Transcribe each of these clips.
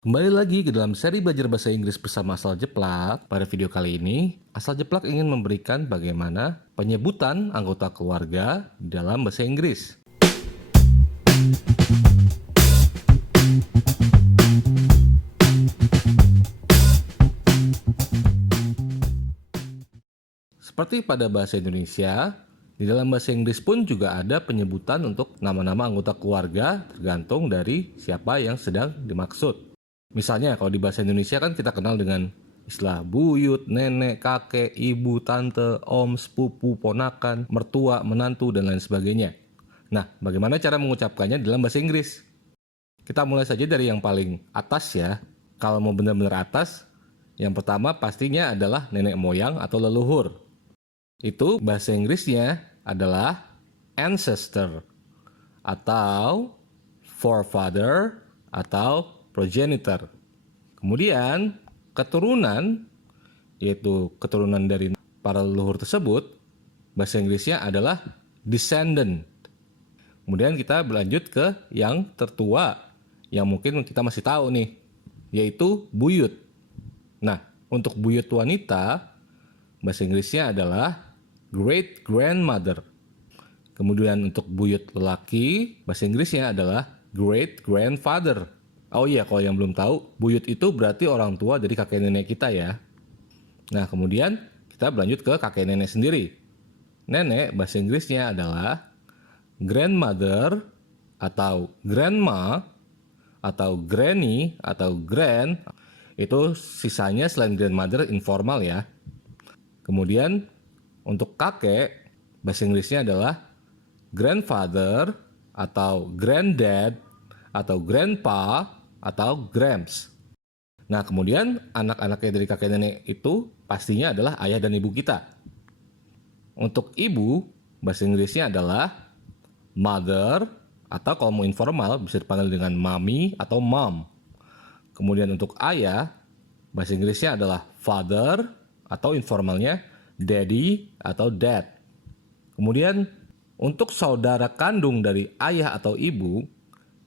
Kembali lagi ke dalam seri belajar bahasa Inggris bersama Asal Jeplak. Pada video kali ini, Asal Jeplak ingin memberikan bagaimana penyebutan anggota keluarga dalam bahasa Inggris. Seperti pada bahasa Indonesia, di dalam bahasa Inggris pun juga ada penyebutan untuk nama-nama anggota keluarga tergantung dari siapa yang sedang dimaksud. Misalnya kalau di bahasa Indonesia kan kita kenal dengan istilah buyut, nenek, kakek, ibu, tante, om, sepupu, ponakan, mertua, menantu, dan lain sebagainya. Nah, bagaimana cara mengucapkannya dalam bahasa Inggris? Kita mulai saja dari yang paling atas ya. Kalau mau benar-benar atas, yang pertama pastinya adalah nenek moyang atau leluhur. Itu bahasa Inggrisnya adalah ancestor atau forefather atau progenitor. Kemudian keturunan, yaitu keturunan dari para leluhur tersebut, bahasa Inggrisnya adalah descendant. Kemudian kita berlanjut ke yang tertua, yang mungkin kita masih tahu nih, yaitu buyut. Nah, untuk buyut wanita, bahasa Inggrisnya adalah great grandmother. Kemudian untuk buyut lelaki, bahasa Inggrisnya adalah great grandfather. Oh iya, kalau yang belum tahu, buyut itu berarti orang tua dari kakek nenek kita ya. Nah, kemudian kita berlanjut ke kakek nenek sendiri. Nenek bahasa Inggrisnya adalah grandmother atau grandma atau granny atau grand. Itu sisanya selain grandmother informal ya. Kemudian untuk kakek bahasa Inggrisnya adalah grandfather atau granddad atau grandpa atau gramps. Nah, kemudian anak-anaknya dari kakek nenek itu pastinya adalah ayah dan ibu kita. Untuk ibu, bahasa Inggrisnya adalah mother, atau kalau mau informal bisa dipanggil dengan mommy atau mom. Kemudian untuk ayah, bahasa Inggrisnya adalah father, atau informalnya daddy atau dad. Kemudian untuk saudara kandung dari ayah atau ibu,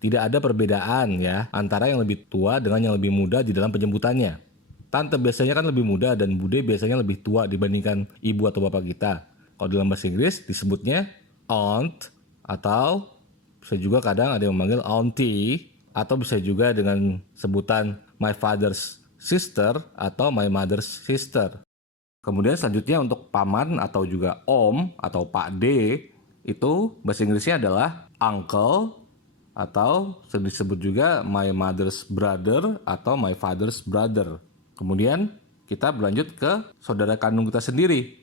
tidak ada perbedaan ya antara yang lebih tua dengan yang lebih muda di dalam penyebutannya. Tante biasanya kan lebih muda dan bude biasanya lebih tua dibandingkan ibu atau bapak kita. Kalau dalam bahasa Inggris disebutnya aunt, atau bisa juga kadang ada yang memanggil auntie, atau bisa juga dengan sebutan my father's sister atau my mother's sister. Kemudian selanjutnya untuk paman atau juga om atau pak D, itu bahasa Inggrisnya adalah uncle, atau disebut juga my mother's brother atau my father's brother. Kemudian kita berlanjut ke saudara kandung kita sendiri.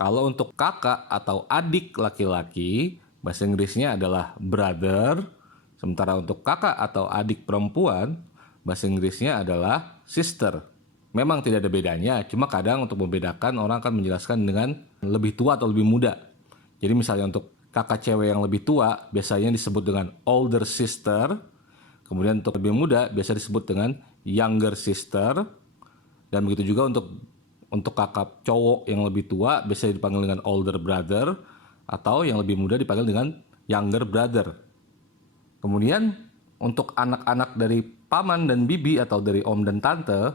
Kalau untuk kakak atau adik laki-laki, bahasa Inggrisnya adalah brother. Sementara untuk kakak atau adik perempuan, bahasa Inggrisnya adalah sister. Memang tidak ada bedanya, cuma kadang untuk membedakan orang akan menjelaskan dengan lebih tua atau lebih muda. Jadi misalnya untuk kakak cewek yang lebih tua biasanya disebut dengan older sister. Kemudian untuk lebih muda biasa disebut dengan younger sister. Dan begitu juga untuk kakak cowok yang lebih tua biasa dipanggil dengan older brother, atau yang lebih muda dipanggil dengan younger brother. Kemudian untuk anak-anak dari paman dan bibi atau dari om dan tante,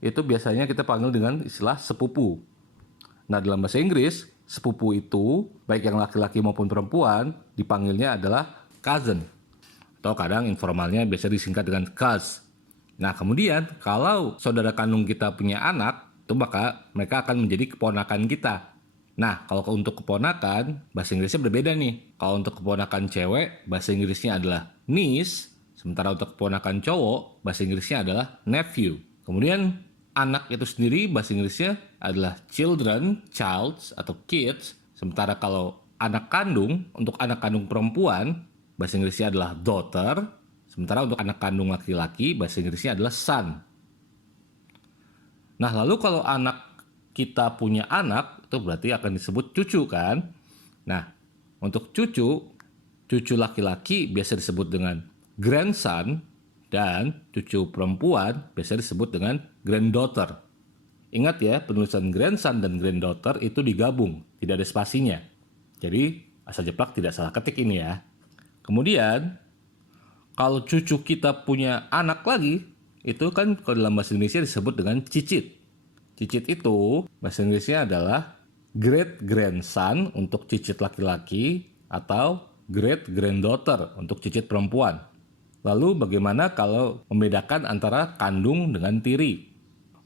itu biasanya kita panggil dengan istilah sepupu. Nah, dalam bahasa Inggris, sepupu itu, baik yang laki-laki maupun perempuan, dipanggilnya adalah cousin. Atau kadang informalnya biasa disingkat dengan cuz. Nah, kemudian kalau saudara kandung kita punya anak, itu maka mereka akan menjadi keponakan kita. Nah, kalau untuk keponakan, bahasa Inggrisnya berbeda nih. Kalau untuk keponakan cewek, bahasa Inggrisnya adalah niece. Sementara untuk keponakan cowok, bahasa Inggrisnya adalah nephew. Kemudian anak itu sendiri bahasa Inggrisnya adalah children, childs atau kids. Sementara kalau anak kandung, untuk anak kandung perempuan, bahasa Inggrisnya adalah daughter. Sementara untuk anak kandung laki-laki, bahasa Inggrisnya adalah son. Nah, lalu kalau anak kita punya anak, itu berarti akan disebut cucu kan? Nah, untuk cucu laki-laki biasa disebut dengan grandson, dan cucu perempuan biasa disebut dengan granddaughter. Ingat ya, penulisan grandson dan granddaughter itu digabung, tidak ada spasinya. Jadi, asal jeplak tidak salah ketik ini ya. Kemudian, kalau cucu kita punya anak lagi, itu kan kalau dalam bahasa Indonesia disebut dengan cicit. Cicit itu bahasa Inggrisnya adalah great grandson untuk cicit laki-laki atau great granddaughter untuk cicit perempuan. Lalu bagaimana kalau membedakan antara kandung dengan tiri?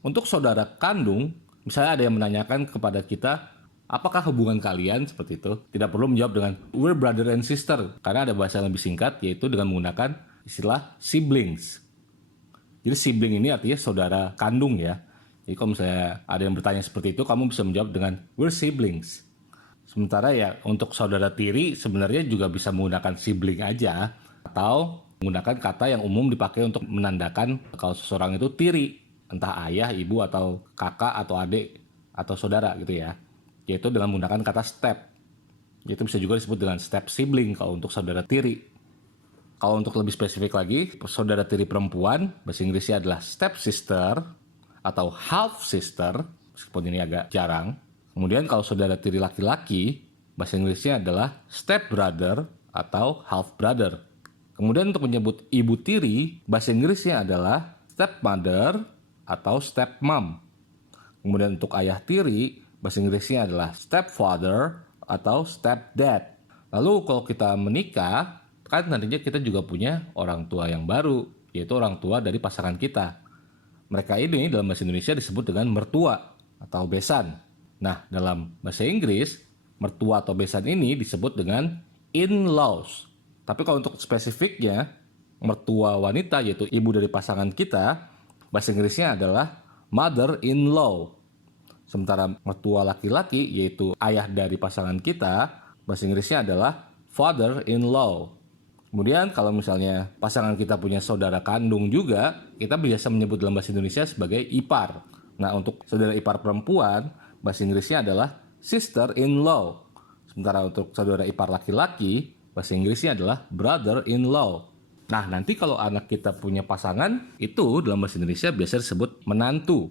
Untuk saudara kandung, misalnya ada yang menanyakan kepada kita, apakah hubungan kalian seperti itu? Tidak perlu menjawab dengan we're brother and sister, karena ada bahasa yang lebih singkat, yaitu dengan menggunakan istilah siblings. Jadi sibling ini artinya saudara kandung ya. Jadi kalau misalnya ada yang bertanya seperti itu, kamu bisa menjawab dengan we're siblings. Sementara ya untuk saudara tiri sebenarnya juga bisa menggunakan sibling aja, atau menggunakan kata yang umum dipakai untuk menandakan kalau seseorang itu tiri, entah ayah, ibu, atau kakak, atau adik, atau saudara gitu ya. Yaitu dengan menggunakan kata step. Itu bisa juga disebut dengan step sibling kalau untuk saudara tiri. Kalau untuk lebih spesifik lagi, saudara tiri perempuan, bahasa Inggrisnya adalah step sister atau half sister, meskipun ini agak jarang. Kemudian kalau saudara tiri laki-laki, bahasa Inggrisnya adalah step brother atau half brother. Kemudian untuk menyebut ibu tiri, bahasa Inggrisnya adalah stepmother atau stepmom. Kemudian untuk ayah tiri, bahasa Inggrisnya adalah stepfather atau stepdad. Lalu kalau kita menikah, kan nantinya kita juga punya orang tua yang baru, yaitu orang tua dari pasangan kita. Mereka ini dalam bahasa Indonesia disebut dengan mertua atau besan. Nah, dalam bahasa Inggris, mertua atau besan ini disebut dengan in-laws. Tapi kalau untuk spesifiknya, mertua wanita yaitu ibu dari pasangan kita, bahasa Inggrisnya adalah mother-in-law. Sementara mertua laki-laki yaitu ayah dari pasangan kita, bahasa Inggrisnya adalah father-in-law. Kemudian kalau misalnya pasangan kita punya saudara kandung juga, kita biasa menyebut dalam bahasa Indonesia sebagai ipar. Nah, untuk saudara ipar perempuan, bahasa Inggrisnya adalah sister-in-law. Sementara untuk saudara ipar laki-laki, bahasa Inggrisnya adalah brother-in-law. Nah, nanti kalau anak kita punya pasangan, itu dalam bahasa Indonesia biasa disebut menantu.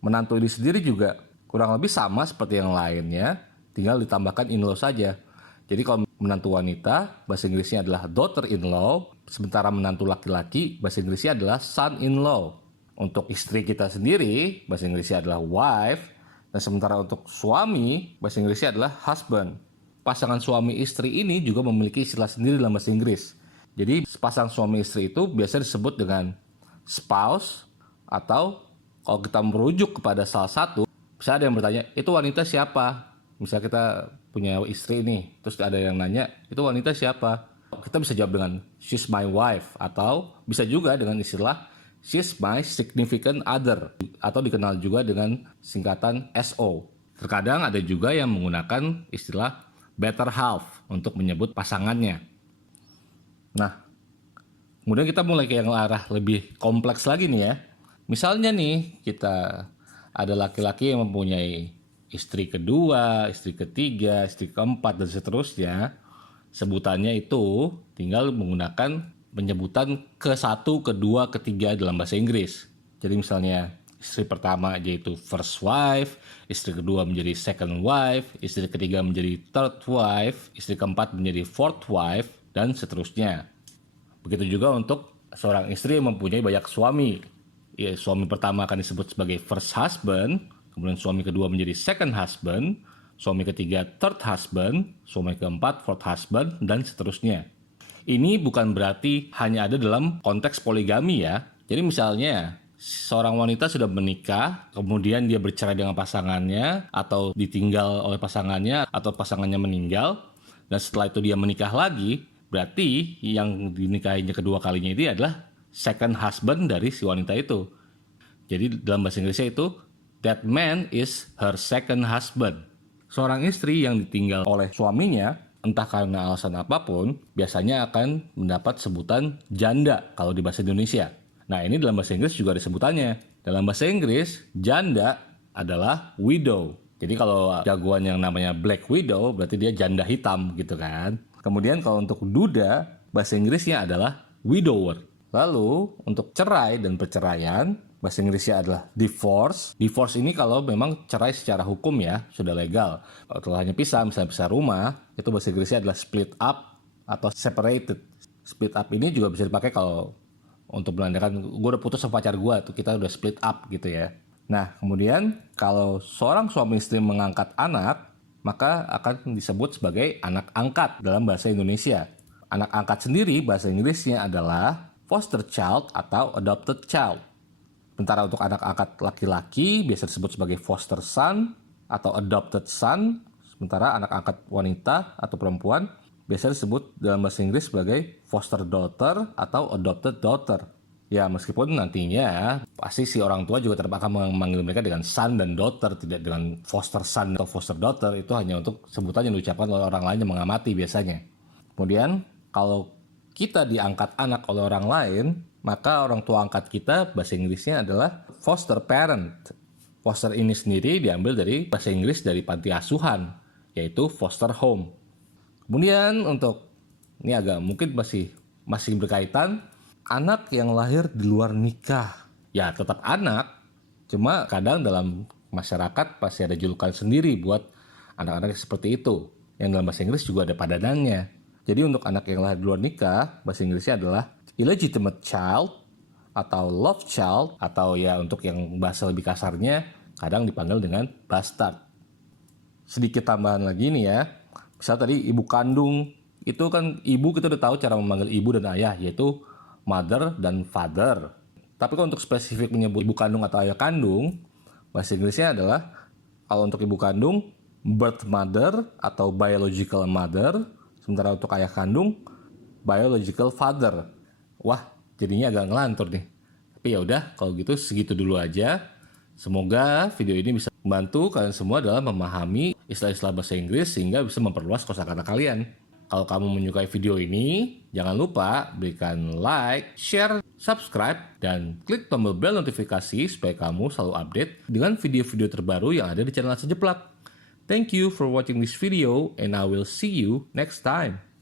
Menantu ini sendiri juga kurang lebih sama seperti yang lainnya, tinggal ditambahkan in-law saja. Jadi kalau menantu wanita, bahasa Inggrisnya adalah daughter-in-law, sementara menantu laki-laki, bahasa Inggrisnya adalah son-in-law. Untuk istri kita sendiri, bahasa Inggrisnya adalah wife, dan sementara untuk suami, bahasa Inggrisnya adalah husband. Pasangan suami istri ini juga memiliki istilah sendiri dalam bahasa Inggris. Jadi pasang suami istri itu biasa disebut dengan spouse, atau kalau kita merujuk kepada salah satu, misalnya ada yang bertanya, itu wanita siapa? Misalnya kita punya istri nih, terus ada yang nanya, itu wanita siapa? Kita bisa jawab dengan she's my wife, atau bisa juga dengan istilah she's my significant other, atau dikenal juga dengan singkatan SO. Terkadang ada juga yang menggunakan istilah better half untuk menyebut pasangannya. Nah, kemudian kita mulai ke yang arah lebih kompleks lagi nih ya. Misalnya nih, kita ada laki-laki yang mempunyai istri kedua, istri ketiga, istri keempat, dan seterusnya. Sebutannya itu tinggal menggunakan penyebutan ke-1, kedua, ketiga dalam bahasa Inggris. Jadi misalnya istri pertama yaitu first wife, istri kedua menjadi second wife, istri ketiga menjadi third wife, istri keempat menjadi fourth wife, dan seterusnya. Begitu juga untuk seorang istri yang mempunyai banyak suami. Ya, suami pertama akan disebut sebagai first husband, kemudian suami kedua menjadi second husband, suami ketiga third husband, suami keempat fourth husband, dan seterusnya. Ini bukan berarti hanya ada dalam konteks poligami ya. Jadi misalnya seorang wanita sudah menikah, kemudian dia bercerai dengan pasangannya, atau ditinggal oleh pasangannya, atau pasangannya meninggal, dan setelah itu dia menikah lagi, berarti yang dinikahinya kedua kalinya ini adalah second husband dari si wanita itu. Jadi dalam bahasa Inggrisnya itu, that man is her second husband. Seorang istri yang ditinggal oleh suaminya, entah karena alasan apapun, biasanya akan mendapat sebutan janda kalau di bahasa Indonesia. Nah, ini dalam bahasa Inggris juga ada sebutannya. Dalam bahasa Inggris, janda adalah widow. Jadi kalau jagoan yang namanya black widow, berarti dia janda hitam gitu kan. Kemudian kalau untuk duda, bahasa Inggrisnya adalah widower. Lalu untuk cerai dan perceraian, bahasa Inggrisnya adalah divorce. Divorce ini kalau memang cerai secara hukum ya, sudah legal. Kalau hanya pisah, misalnya pisah rumah, itu bahasa Inggrisnya adalah split up atau separated. Split up ini juga bisa dipakai kalau untuk menandakan gue udah putus sama pacar gue, tuh kita udah split up gitu ya. Nah, kemudian kalau seorang suami istri mengangkat anak, maka akan disebut sebagai anak angkat dalam bahasa Indonesia. Anak angkat sendiri bahasa Inggrisnya adalah foster child atau adopted child. Sementara untuk anak angkat laki-laki biasa disebut sebagai foster son atau adopted son. Sementara anak angkat wanita atau perempuan biasa disebut dalam bahasa Inggris sebagai foster daughter atau adopted daughter. Ya, meskipun nantinya pasti si orang tua juga tetap akan memanggil mereka dengan son dan daughter, tidak dengan foster son atau foster daughter. Itu hanya untuk sebutan yang diucapkan oleh orang lain yang mengamati biasanya. Kemudian, kalau kita diangkat anak oleh orang lain, maka orang tua angkat kita bahasa Inggrisnya adalah foster parent. Foster ini sendiri diambil dari bahasa Inggris dari panti asuhan, yaitu foster home. Kemudian untuk, ini agak mungkin masih berkaitan, anak yang lahir di luar nikah. Ya tetap anak, cuma kadang dalam masyarakat pasti ada julukan sendiri buat anak-anak seperti itu. Yang dalam bahasa Inggris juga ada padanannya. Jadi untuk anak yang lahir di luar nikah, bahasa Inggrisnya adalah illegitimate child atau love child, atau ya untuk yang bahasa lebih kasarnya kadang dipanggil dengan bastard. Sedikit tambahan lagi nih ya, misalnya tadi ibu kandung, itu kan ibu kita udah tahu cara memanggil ibu dan ayah, yaitu mother dan father. Tapi kalau untuk spesifik menyebut ibu kandung atau ayah kandung, bahasa Inggrisnya adalah, kalau untuk ibu kandung, birth mother atau biological mother. Sementara untuk ayah kandung, biological father. Wah, jadinya agak ngelantur nih. Tapi ya udah, kalau gitu segitu dulu aja. Semoga video ini bisa membantu kalian semua dalam memahami istilah-istilah bahasa Inggris sehingga bisa memperluas kosakata kalian. Kalau kamu menyukai video ini, jangan lupa berikan like, share, subscribe, dan klik tombol bel notifikasi supaya kamu selalu update dengan video-video terbaru yang ada di channel Sejeplak. Thank you for watching this video and I will see you next time.